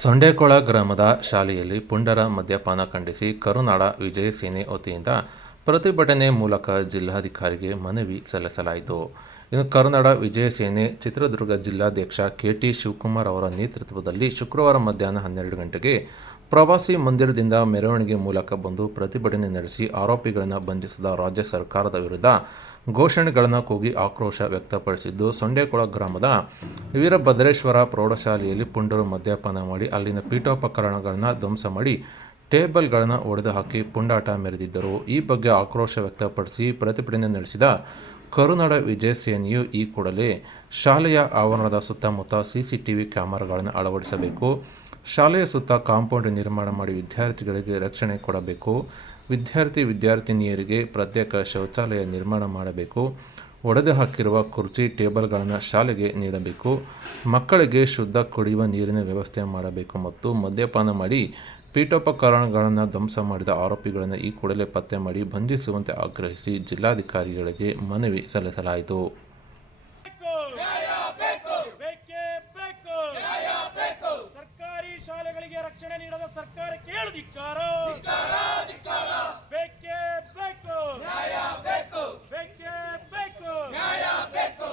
ಸೊಂಡೇಕೊಳ ಗ್ರಾಮದ ಶಾಲೆಯಲ್ಲಿ ಪುಂಡರ ಮದ್ಯಪಾನ ಖಂಡಿಸಿ ಕರುನಾಡ ವಿಜಯ ಸೇನೆ ವತಿಯಿಂದ ಪ್ರತಿಭಟನೆ ಮೂಲಕ ಜಿಲ್ಲಾಧಿಕಾರಿಗೆ ಮನವಿ ಸಲ್ಲಿಸಲಾಯಿತು. ಇನ್ನು ಕರುನಾಡ ವಿಜಯ ಸೇನೆ ಚಿತ್ರದುರ್ಗ ಜಿಲ್ಲಾಧ್ಯಕ್ಷ ಕೆ ಟಿ ಶಿವಕುಮಾರ್ ಅವರ ನೇತೃತ್ವದಲ್ಲಿ ಶುಕ್ರವಾರ ಮಧ್ಯಾಹ್ನ ಹನ್ನೆರಡು ಗಂಟೆಗೆ ಪ್ರವಾಸಿ ಮಂದಿರದಿಂದ ಮೆರವಣಿಗೆ ಮೂಲಕ ಬಂದು ಪ್ರತಿಭಟನೆ ನಡೆಸಿ ಆರೋಪಿಗಳನ್ನು ಬಂಧಿಸಿದ ರಾಜ್ಯ ಸರ್ಕಾರದ ವಿರುದ್ಧ ಘೋಷಣೆಗಳನ್ನು ಕೂಗಿ ಆಕ್ರೋಶ ವ್ಯಕ್ತಪಡಿಸಿದ್ದು, ಸೊಂಡೇಕೊಳ ಗ್ರಾಮದ ವೀರಭದ್ರೇಶ್ವರ ಪ್ರೌಢಶಾಲೆಯಲ್ಲಿ ಪುಂಡರು ಮದ್ಯಪಾನ ಮಾಡಿ ಅಲ್ಲಿನ ಪೀಠೋಪಕರಣಗಳನ್ನು ಧ್ವಂಸ ಮಾಡಿ ಟೇಬಲ್ಗಳನ್ನು ಒಡೆದು ಹಾಕಿ ಪುಂಡಾಟ ಮೆರೆದಿದ್ದರು. ಈ ಬಗ್ಗೆ ಆಕ್ರೋಶ ವ್ಯಕ್ತಪಡಿಸಿ ಪ್ರತಿಭಟನೆ ನಡೆಸಿದ ಕರುನಾಡ ವಿಜಯ್ ಸೇನೆಯು ಈ ಕೂಡಲೇ ಶಾಲೆಯ ಆವರಣದ ಸುತ್ತಮುತ್ತ ಸಿಸಿಟಿವಿ ಕ್ಯಾಮರಾಗಳನ್ನು ಅಳವಡಿಸಬೇಕು. ಶಾಲೆಯ ಸುತ್ತ ಕಾಂಪೌಂಡ್ ನಿರ್ಮಾಣ ಮಾಡಿ ವಿದ್ಯಾರ್ಥಿಗಳಿಗೆ ರಕ್ಷಣೆ ಕೊಡಬೇಕು. ವಿದ್ಯಾರ್ಥಿ, ವಿದ್ಯಾರ್ಥಿನಿಯರಿಗೆ ಪ್ರತ್ಯೇಕ ಶೌಚಾಲಯ ನಿರ್ಮಾಣ ಮಾಡಬೇಕು. ಒಡೆದು ಹಾಕಿರುವ ಕುರ್ಚಿ ಟೇಬಲ್ಗಳನ್ನು ಶಾಲೆಗೆ ನೀಡಬೇಕು. ಮಕ್ಕಳಿಗೆ ಶುದ್ಧ ಕುಡಿಯುವ ನೀರಿನ ವ್ಯವಸ್ಥೆ ಮಾಡಬೇಕು ಮತ್ತು ಮದ್ಯಪಾನ ಮಾಡಿ ಪೀಠೋಪಕರಣಗಳನ್ನು ಧ್ವಂಸ ಮಾಡಿದ ಆರೋಪಿಗಳನ್ನು ಈ ಕೂಡಲೇ ಪತ್ತೆ ಮಾಡಿ ಬಂಧಿಸುವಂತೆ ಆಗ್ರಹಿಸಿ ಜಿಲ್ಲಾಧಿಕಾರಿಗಳಿಗೆ ಮನವಿ ಸಲ್ಲಿಸಲಾಯಿತು ಬೇಕು ಬೇಕೇ ಬೇಕು ಸರ್ಕಾರಿ ಶಾಲೆಗಳಿಗೆ ರಕ್ಷಣೆ ನೀಡದ ಸರ್ಕಾರಕ್ಕೆ ಹೇಳು ಧಿಕ್ಕಾರ ಬೇಕೇ ಬೇಕು ಬೇಕೇ ಬೇಕು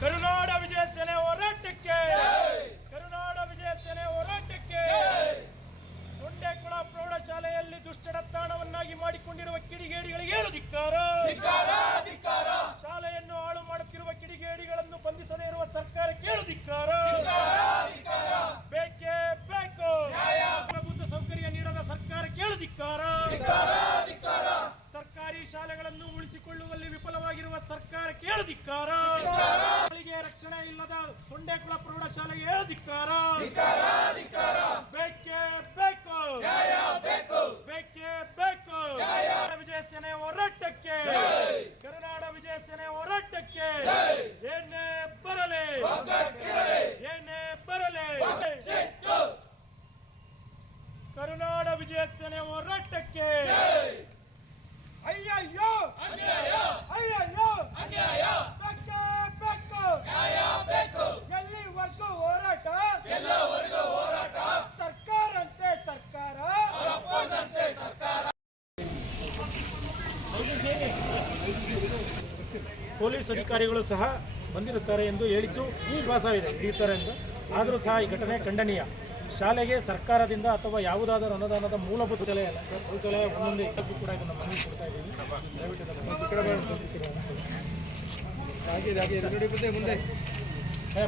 ಕರುನಾಡ ವಿಜಯ ಸೇನೆ ಹೋರಾಟಕ್ಕೆ ಕರುನಾಡ ವಿಜಯ ಸೇನೆ ಹೋರಾಟಕ್ಕೆ ಸೊಂಡೆಕೊಳ ಪ್ರೌಢಶಾಲೆಯಲ್ಲಿ ದುಶ್ಚಟ ತಾಣವನ್ನಾಗಿ ಮಾಡಿಕೊಂಡಿರುವ ಕಿಡಿಗೇಡಿಗಳಿಗೆ ಹೇಳು ಧಿಕ್ಕಾರ ಶಾಲೆಯನ್ನು ಹಾಳು ಮಾಡುತ್ತಿರುವ ಕಿಡಿಗೇಡಿಗಳನ್ನು ಬಂಧಿಸದೇ ಇರುವ ಸರ್ಕಾರಕ್ಕೆ ಹೇಳು ಧಿಕ್ಕಾರ ಬೇಕೇ ಬೇಕು ಮೂಲಭೂತ ಸೌಕರ್ಯ ನೀಡದ ಸರ್ಕಾರಕ್ಕೆ ಹೇಳು ಧಿಕ್ಕಾರ ಸರ್ಕಾರಿ ಶಾಲೆಗಳನ್ನು ಉಳಿಸಿಕೊಳ್ಳುವಲ್ಲಿ ವಿಫಲವಾಗಿರುವ ಸರ್ಕಾರ ಹೇಳು ಧಿಕ್ಕಾರ. ಶಾಲೆಗೆ ರಕ್ಷಣೆ ಇಲ್ಲದ ಸೊಂಡೆಕುಳ ಪ್ರೌಢಶಾಲೆಗೆ ಹೇಳದಿಕ್ಕಾರ ಬೇಕೇ ಬೇಕು. ಬೇಕೇ. ಬೇಕು ವಿಜಯ ಸೇನೆ ಹೋರಾಟಕ್ಕೆ. ಕರುನಾಡ ವಿಜಯ ಸೇನೆ ಹೋರಾಟಕ್ಕೆ. ಏನೇ ಬರಲಿ. ಏನೇ ಬರಲಿ. ಕರುನಾಡ ವಿಜಯ ಸೇನೆ ಹೋರಾಟಕ್ಕೆ. ಅಯ್ಯಯ್ಯೋ! ಅಯ್ಯಯ್ಯೋ! ಬೇಕೇ ಬೇಕು! ಎಲ್ಲಿವರೆಗೂ ಹೋರಾಟ? ಸರ್ಕಾರ. ಅಂತೆ ಸರ್ಕಾರ. ಪೊಲೀಸ್ ಅಧಿಕಾರಿಗಳು ಸಹ ಬಂದಿರುತ್ತಾರೆ ಎಂದು ಹೇಳಿದ್ದು ವಿಶ್ವಾಸವಿದೆ. ಹಿಡಿಯುತ್ತಾರೆ ಎಂದು ಆದರೂ ಸಹ ಈ ಘಟನೆ ಖಂಡನೀಯ. ಶಾಲೆಗೆ ಸರ್ಕಾರದಿಂದ ಅಥವಾ ಯಾವುದಾದರೂ ಅನುದಾನದ ಮೂಲಭೂತ ಶೌಚಾಲಯ ಅಲ್ಲ ಸರ್ ಶೌಚಾಲಯ ಒಂದೊಂದು ಇದಕ್ಕೂ ಕೂಡ ಇದನ್ನು ಮನವಿ ಕೊಡ್ತಾ ಇದ್ದೀವಿ ದಯವಿಟ್ಟು. ಮುಂದೆ.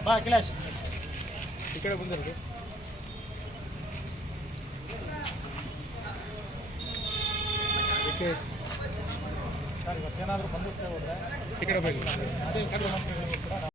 ಬಾ ಅಖಿಲೇಶ್ ಈ ಕಡೆ ಓಕೆ. ಸರ್ ಇವತ್ತೇನಾದರೂ ಬಂಧಿಸ್ತೇ ಹೋದರೆ ಈ ಕಡೆ